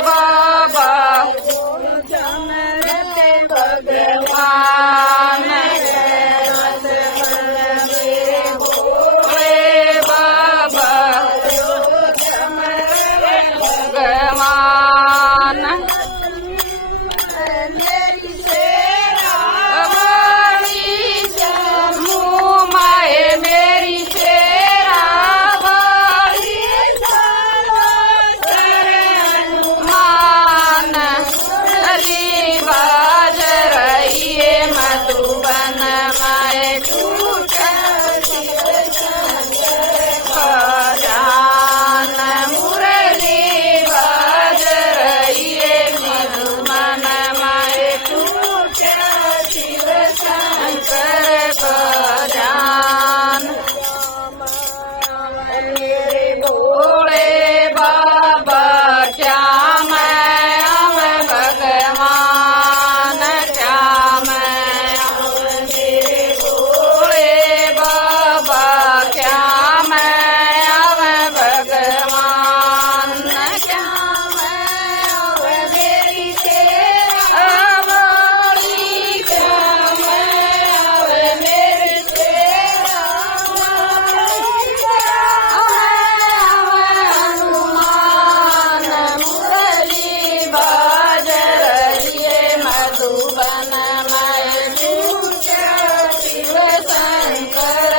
बाबा भगवान बाबा भगवान माए मेरी शेरा मान अली बाज रही है मधुबन माए जान मुरली बाज रही है मधुबन माए शिव शंकर जान भोले बाबा क्या मैं भगवान क्या मैं भोले बाबा क्या मैं भगवान क्या मैं मेरी तेरी क्या मैं मेरी हनुमान मुरली बाज रही है मधुबन मैं शिव शंकर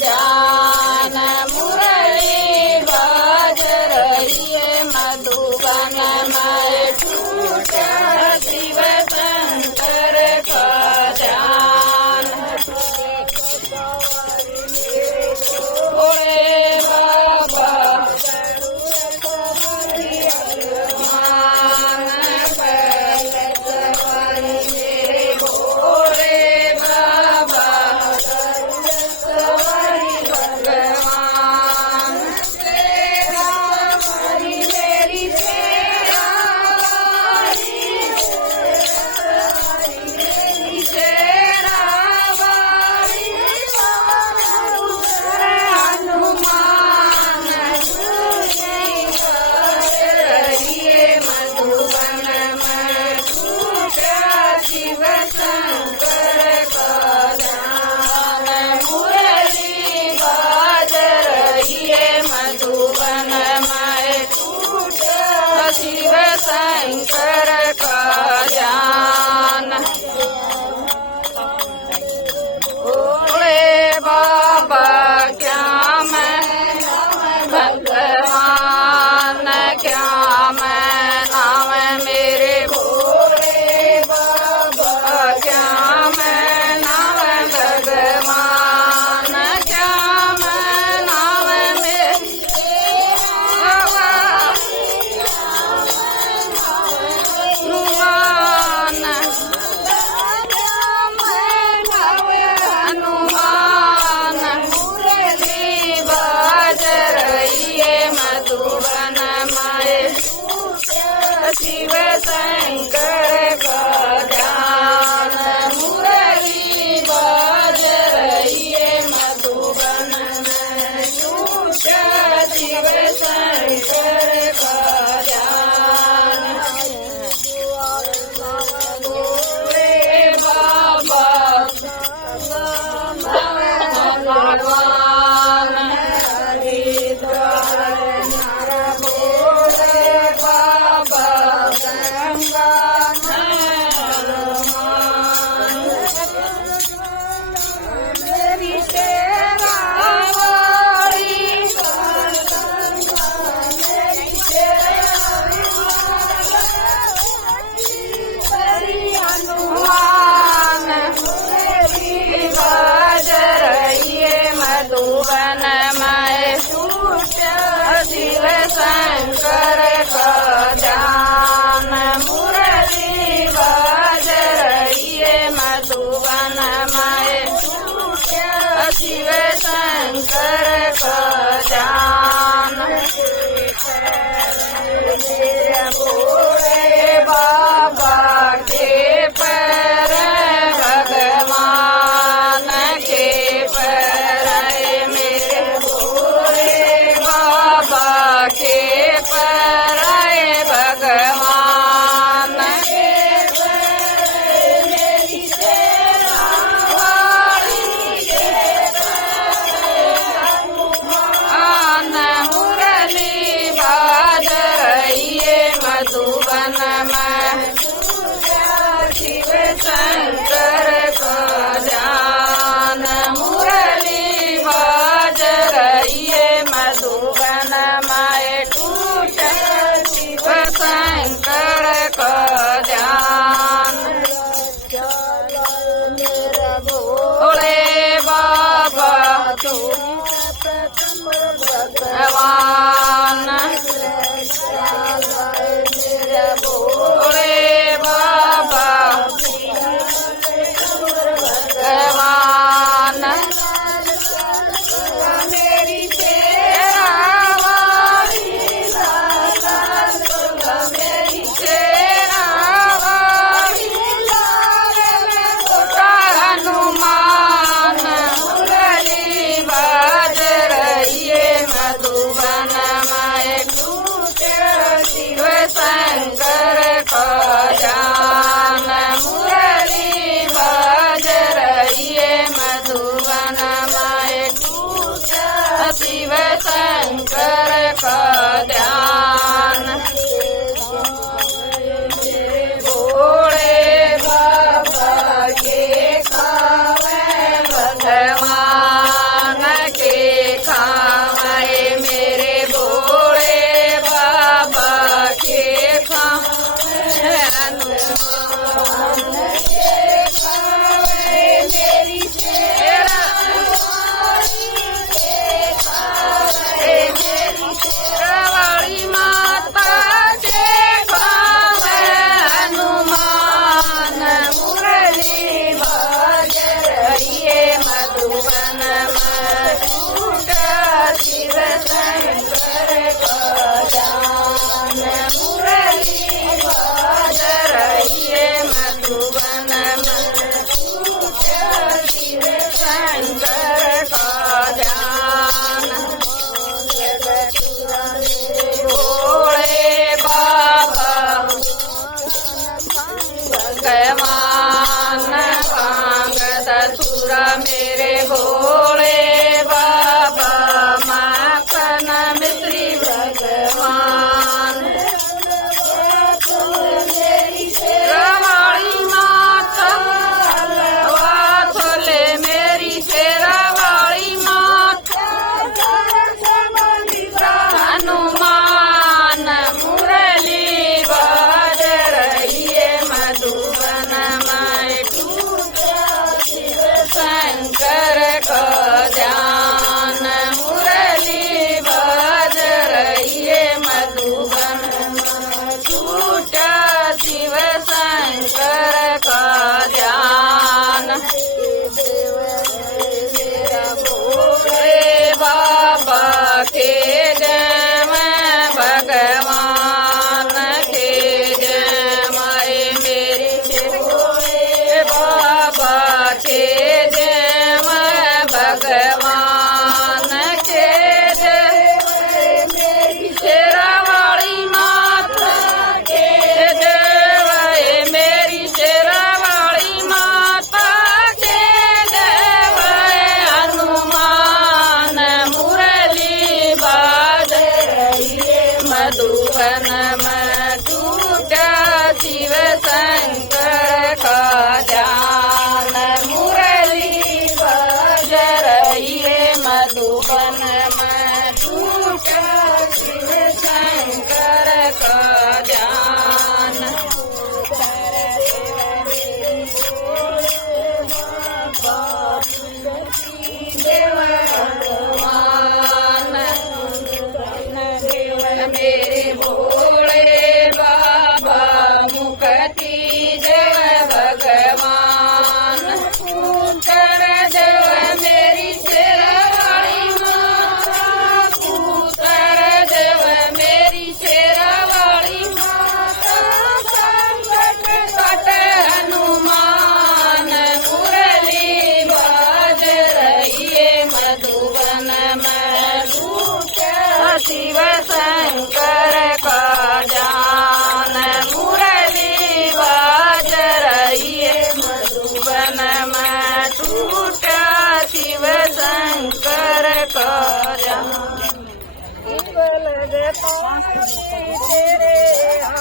जान मुरली बाज रही है मधुबन मैं शिव शंकर जान भोले बाबा मान भोले बाबा भगवान मेरी हनुमान रहिए मधुबन में शिव शंकर जान मुरली बाज रहिए मधुबन में शिव शंकर जान भोले बाबा क्या मैं भगवान क्या मैं नाम मेरे भोले बाबा क्या मैं नाम भगवान क्या मैं नाम मेरे भगवान भोले बाबा भगवान मेरी तेरा वाली लाला मेरी तेरा वाली हनुमान मुरली बाज रहिए मधुबन माय शिव शंकर को जान मुरली बाज रहिए मधुबन माय शिव शंकर को ध्यान भोले बाबा के खावे भगवान के खावे मेरे भोले बाबा के खावे हनुमान के खावे मेरी तेरा वाली माता के खावे हनुमान मुरली बाज रहिए मधुबन शिव शंकर को जान मुरली बाज रहिए मधुबन शिव शंकर को जान भोले बाबा भगवान भांग दसुरा मेरे भोले बाबा माखन मिश्री भगवान रवाड़ी माता वाथोले मेरी शेरा वाली माता हनुमान मुरली बाज रहिए मधुबन माय शिव शंकर को जान मुरली बाज रहिए मधुबन छूटा शिव शंकर को ध्यान भोले बाबा के जय भगवान के जय माए मेरी भोले बाबा के जय भगवान के जय मेरी शेरा वाली माता के जय मेरी शेरा वाली माता के जय हनुमान मुरली बाज रहिए मधुबन टूटा शिव शंकर का जान मुरली बाज रहिए मधुबन टूटा शिव शंकर का जान भगवान मेरे भोले बाबा मुक्ति जय भगवान पुत्र जय मेरी शेरावाली माता पुत्र जय मेरी शेरावाली माता संकट कट हनुमान मुरली बाज रहिए मधुबन शिव शंकर का जान मुरली बाज रहिए मधुबन टूटा शिव शंकर का जान